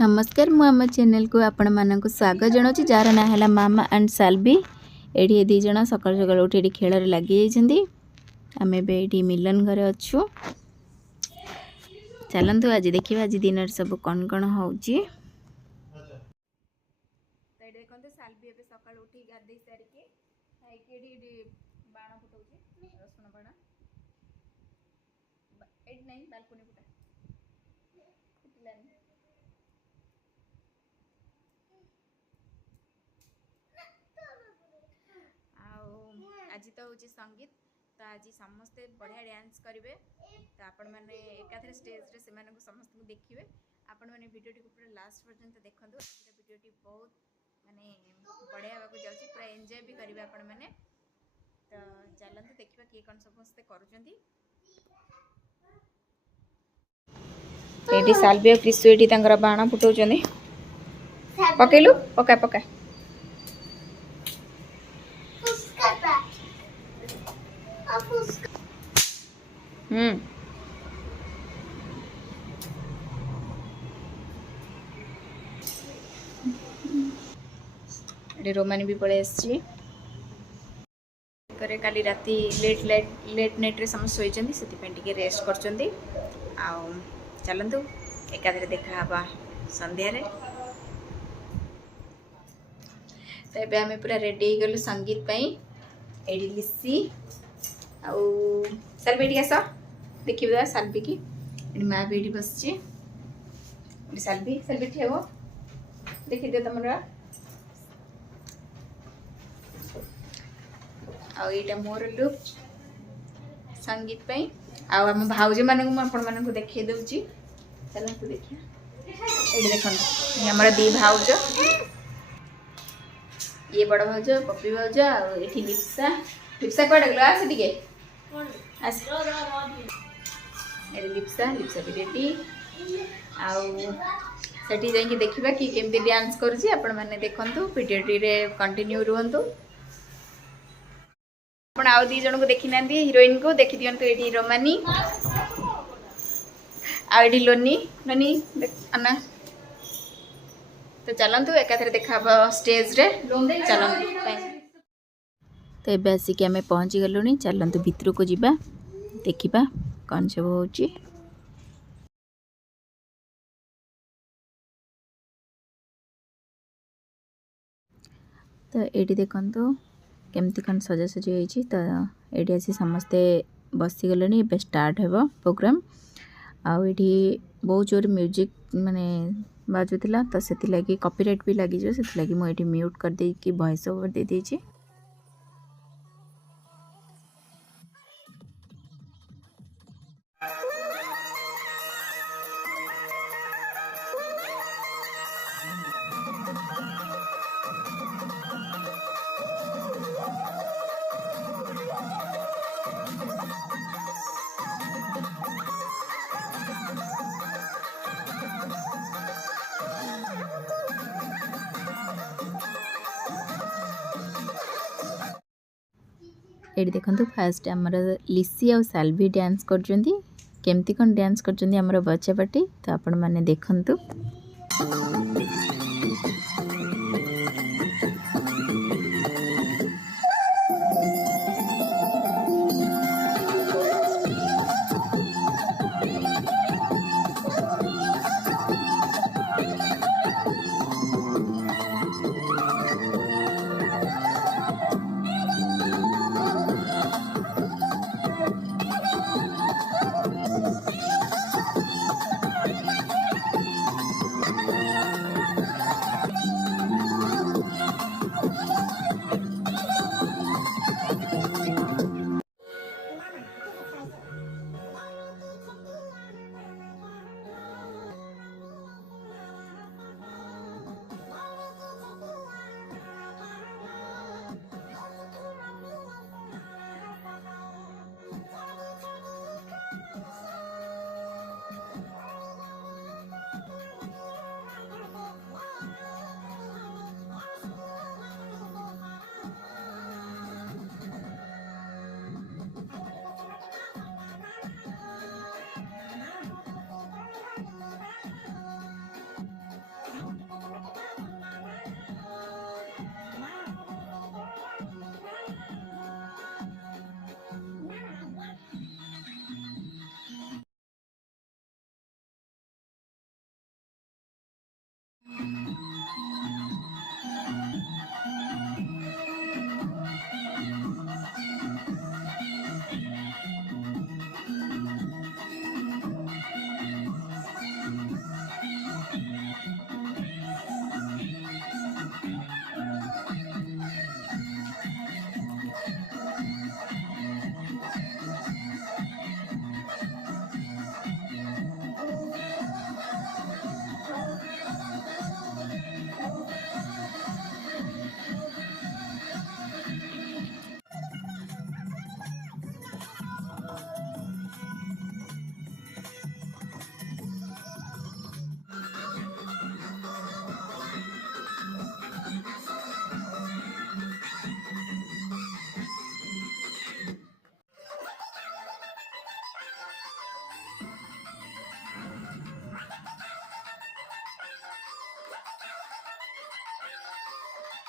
नमस्कार मु आम चैनल को आपण मानक स्वागत जनाऊँ जार ना है मामा एंड साल्वी। ये दी जन सकाल सकाल उठी ये खेल लगी आम ये मिलन घरे अच्छु। चलतु आज देखिए आज दिन सब कौन कौन हो आज तो हूँ संगीत तो आज समस्ते बढ़िया डांस करेंगे तो आपण मैंने एकाथरे स्टेज रे से समस्त देखिए आपण मैंने वीडियो पूरा लास्ट पर्यंत देखो। वीडियो बहुत माने बढ़िया होगा जाऊँगी पूरा एंजॉय भी करेंगे आपण मैंने तो चलते देखा किए कौन समस्ते करुँच। साल्वी और क्रिशु ये बाण फुटाऊँ पकेलु पका पका रोमानी भी पड़े करे काली राती लेट नाइट रे समस्त होइचंदी से रेस्ट करचंदी। आउ चलंतु एकाधरे देखा हबा संध्या रे। तो एबे हमें पूरा रेडी हो गलु संगीत पई। एडी लिसी आउ साल्वी टी आस देखिबा साल्वी की एडी मां बेडी बसची। एडी साल्वी साल्वी ठी हो देखि दे तमरा आउ एटा मोर लुक संगीत पई। आउ हम भाउज मानक म आपण मानक देखै दउची। चलंतु देखिया एडी देखन ये हमरा दी भाउज ये बड़ भाउज पप्पी भाउज आउ एठी लिप्सा लिप्सा कोड गला आसे टिके आस एडी लिप्सा लिप्सा भी रेडी आउ सेठी जाई कि देखिबा कि केमती डांस करजी। आपण माने देखंतु वीडियो रे कंटिन्यू रहंतु। आपण आउ दी जन को देखि नांदी हीरोइन को देखि दियंतु। एडी रोमानी आ एडी लोनी लोनी अन्ना तो चलंतु एकाथरे देखा स्टेज रे चलंतु। तो एबे आसिक आम पहुँची गलुनी चलंतु भितर को जीवा देखिबा कौन सब होची। तो एडी देखंतु केमती कौन सजासजी होती। तो ये आसी समस्ते बसीगले ए स्टार्ट हो प्रोग्राम आठी बहुत जोर म्यूजिक माने बाजुला तो से लगी कॉपीराइट भी लगी जो से लगी मुझे म्यूट कर दे कि वॉइस ओवर दे दीजिए। ये देखो फास्ट आमर लिसी आ साल्वी डांस करमती कौन डांस कर बच्चा पार्टी तो आपण मैंने देखंतु।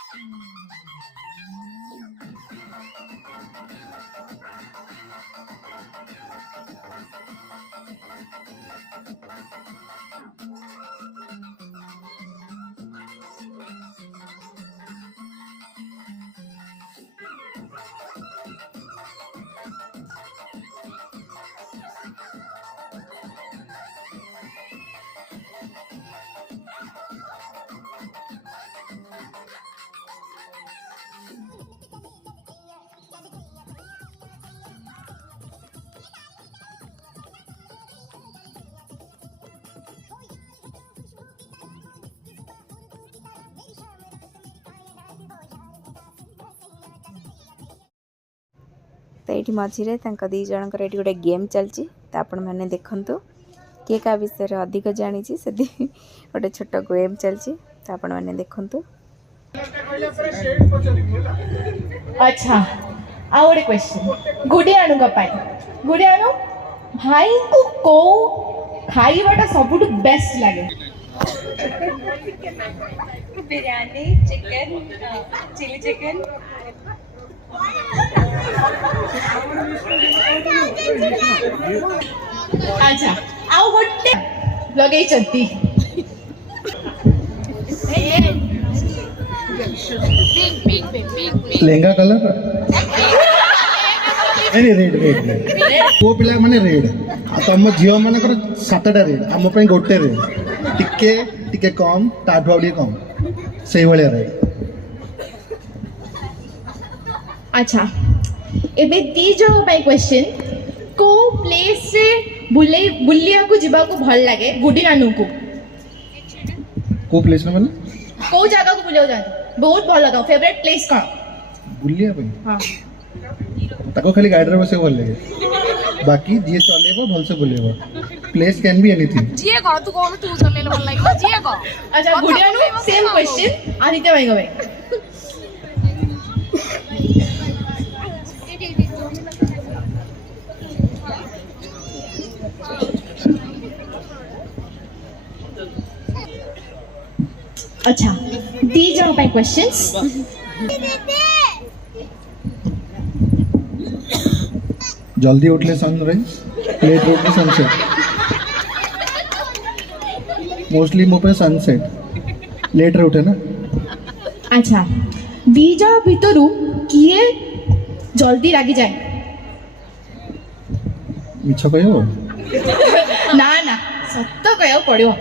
तो ये मझे दी जनकर ये गोटे गेम चलती तो आपण मैंने देखु किए क्या विषय अधिक जानी से गोटे छोट गेम चलती तो आपण मैंने देखु। अच्छा आ गोटे क्वेश्चन गुड़ियाणु गुड़ियाणु भाई को को खाइबाटा सबुठ बेस्ट लगे? Biryani, chicken, chilli chicken. अच्छा आउ गोटे लगे चलती लेंगा कलर नहीं रेड रेड को पिला माने रेड तुम झील मानकर 7टा रेड आम गोटे रेड टिके टिके कम ताठू आउ कम से भाया रेड। अच्छा एबे दी जो भाई क्वेश्चन को प्लेस से बुलिया को जीवा को भल लगे गुड़ियाणु को को प्लेस में माने को जगह को बुलिया जाते बहुत भल लगा फेवरेट प्लेस कौन बुलिया पे हां ताको खाली गाड़ी रे बसे भल लगे बाकी जे चलेबो भल से बुलेबो प्लेस कैन बी एनीथिंग जिए को तू कोन तू चलेले भल लागिबो जिए को। अच्छा गुड़ियाणु सेम क्वेश्चन आदित्य भाई को भाई अच्छा these are my questions. जल्दी उठले सनराइज लेट उठले सनसेट मोस्टली मो पे सनसेट लेट रे उठे ना। अच्छा दीजा भितरु किए जल्दी लागी जाए? मिछ कहबो ना ना सत्य कहयो पड़ियो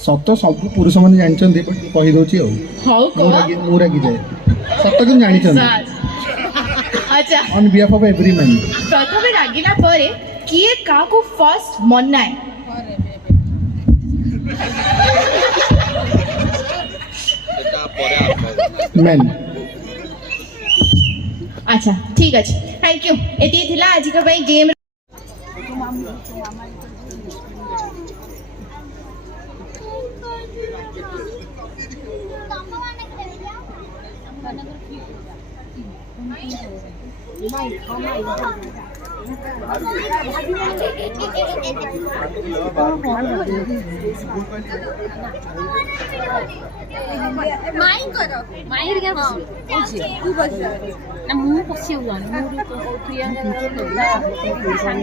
सत सब पुरुष मैंने जानते कही दौची मु रागी जाए सत कि जानी अच्छा on behalf of every man प्रथम रागिला परे किए का को फर्स्ट मनाए? मैन। अच्छा ठीक अच्छे थैंक यू एती थिला आज का भाई गेम माई करो माई रे क्या पूछी तू बस ना मु पसी हो जाने मु तो प्रिया सांग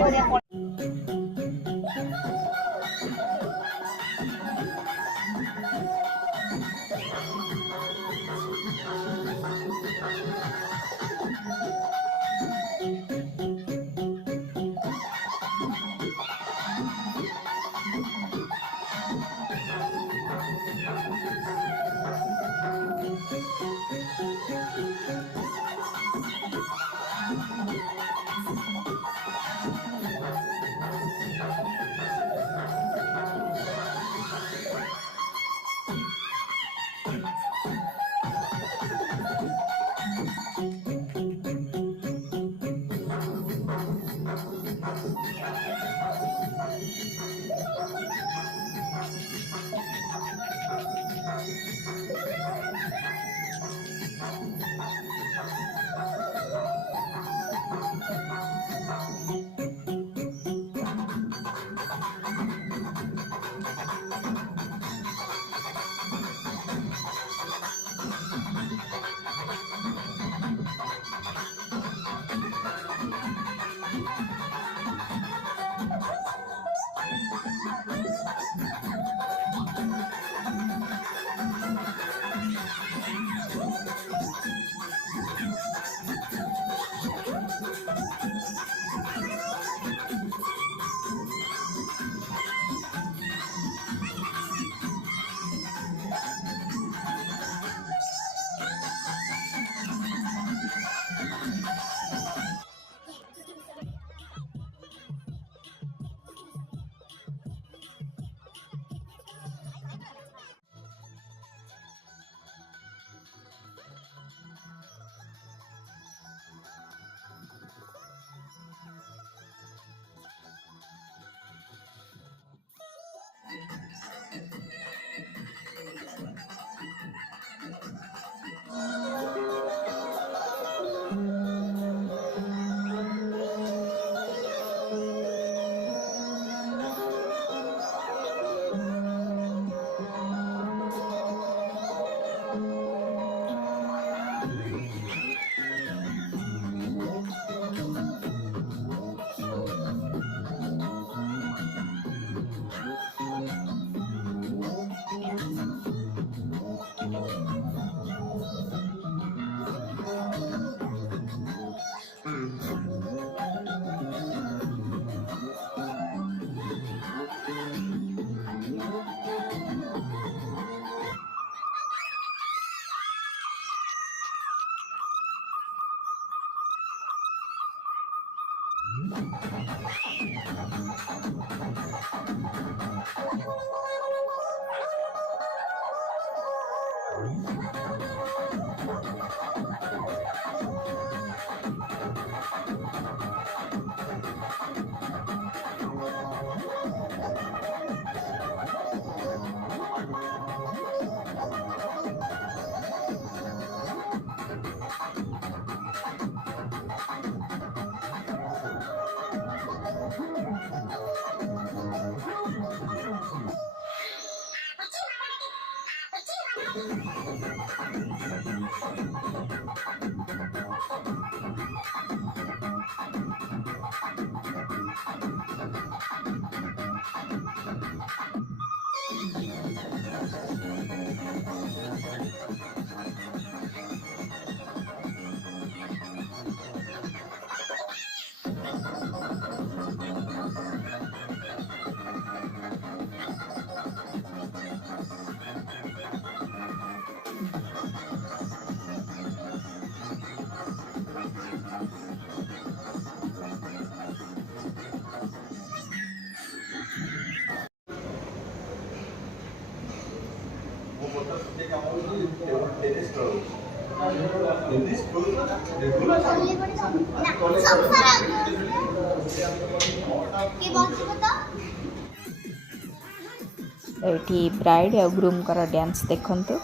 ଏଠି ବ୍ରାଇଡ୍ ଆଉ ଗ୍ରୁମଙ୍କର ଡ୍ୟାନ୍ସ ଦେଖନ୍ତୁ।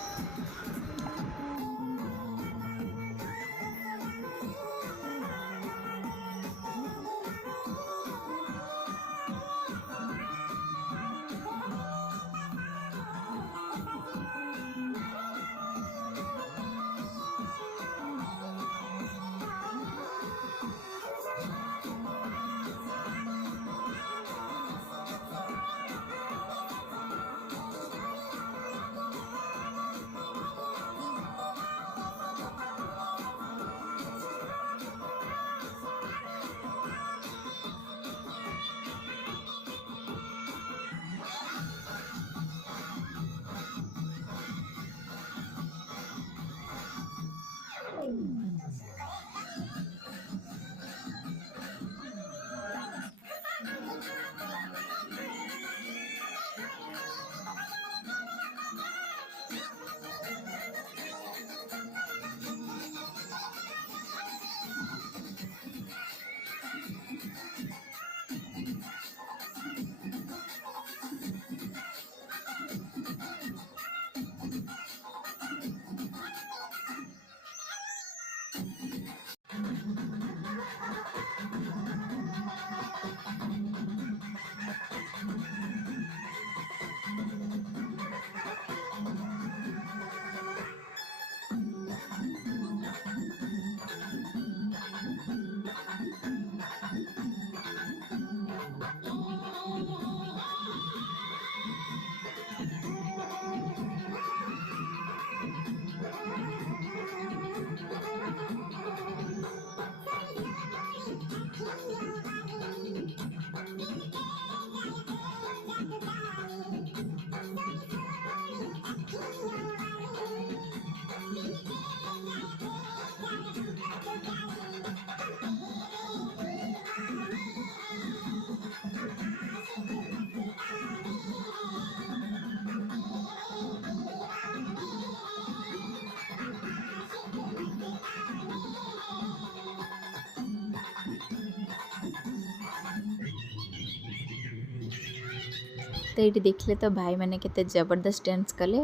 तो ये देखले तो भाई मैंने केते जबरदस्त डांस कले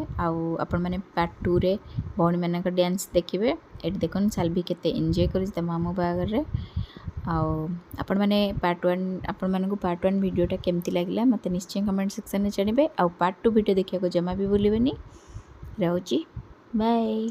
आपण मैंने पार्ट 2 रे भौणी मान डांस देखिए। ये देखन साल्वी केते एंजॉय कर मामू बागर रे आपण मैंने पार्ट 1 आपण मानक पार्ट 1 वीडियोटा केमती लागला मत निश्चय कमेंट सेक्शन में जानवे। पार्ट 2 वीडियो देखा जमा भी भूलिबेनी। रहउची बाय।